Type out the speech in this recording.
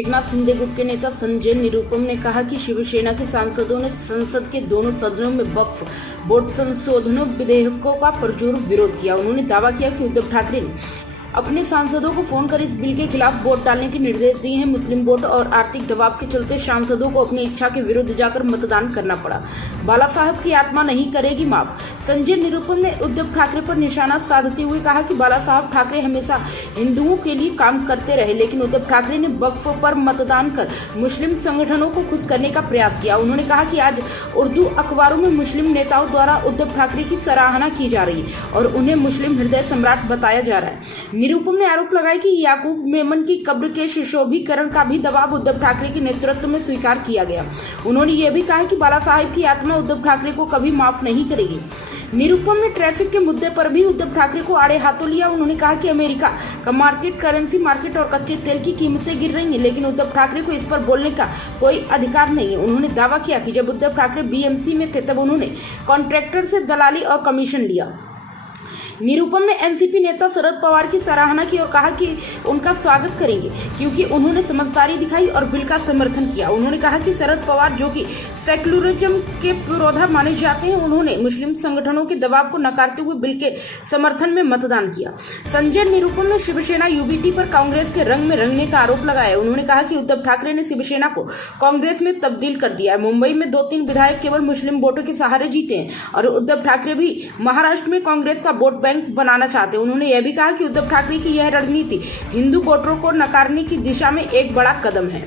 एकनाथ शिंदे गुट के नेता संजय निरुपम ने कहा कि शिवसेना के सांसदों ने संसद के दोनों सदनों में वक्फ बोर्ड संशोधनों विधेयकों का पुरजोर विरोध किया। उन्होंने दावा किया कि उद्धव ठाकरे ने अपने सांसदों को फोन कर इस बिल के खिलाफ वोट डालने के निर्देश दिए हैं। मुस्लिम वोट और आर्थिक दबाव के चलते सांसदों को अपनी इच्छा के विरुद्ध जाकर मतदान करना पड़ा। बाला साहब की आत्मा नहीं करेगी माफ। संजय निरुपम ने उद्धव ठाकरे पर निशाना साधते हुए कहा कि बाला साहब ठाकरे हमेशा हिंदुओं के लिए काम करते रहे, लेकिन उद्धव ठाकरे ने वक्फ पर मतदान कर मुस्लिम संगठनों को खुश करने का प्रयास किया। उन्होंने कहा कि आज उर्दू अखबारों में मुस्लिम नेताओं द्वारा उद्धव ठाकरे की सराहना की जा रही है और उन्हें मुस्लिम हृदय सम्राट बताया जा रहा है। निरुपम ने आरोप लगाया कि याकूब मेमन की कब्र के सुशोभीकरण का भी दबाव उद्धव ठाकरे के नेतृत्व में स्वीकार किया गया। उन्होंने ये भी कहा कि बाला साहब की आत्मा उद्धव ठाकरे को कभी माफ नहीं करेगी। निरुपम ने ट्रैफिक के मुद्दे पर भी उद्धव ठाकरे को आड़े हाथों लिया। उन्होंने कहा कि अमेरिका का मार्केट, करेंसी मार्केट और कच्चे तेल की कीमतें गिर रही हैं, लेकिन उद्धव ठाकरे को इस पर बोलने का कोई अधिकार नहीं है। उन्होंने दावा किया कि जब उद्धव ठाकरे बीएमसी में थे तब उन्होंने कॉन्ट्रैक्टर से दलाली और कमीशन लिया। निरुपम ने एनसीपी नेता शरद पवार की सराहना की और कहा कि उनका स्वागत करेंगे क्योंकि उन्होंने समझदारी दिखाई और बिल का समर्थन किया। उन्होंने कहा कि शरद पवार जो कि सेक्युलरिज्म के विरोधा माने जाते हैं, उन्होंने मुस्लिम संगठनों के दबाव को नकारते हुए बिल के समर्थन में मतदान किया। संजय निरुपम ने शिवसेना यूबीटी पर कांग्रेस के रंग में रंगने का आरोप लगाया। उन्होंने कहा कि उद्धव ठाकरे ने शिवसेना को कांग्रेस में तब्दील कर दिया है। मुंबई में 2-3 विधायक केवल मुस्लिम वोटों के सहारे जीते हैं और उद्धव ठाकरे भी महाराष्ट्र में कांग्रेस का वोट बैंक बनाना चाहते हैं। उन्होंने यह भी कहा कि उद्धव ठाकरे की यह रणनीति हिंदू वोटरों को नकारने की दिशा में एक बड़ा कदम है।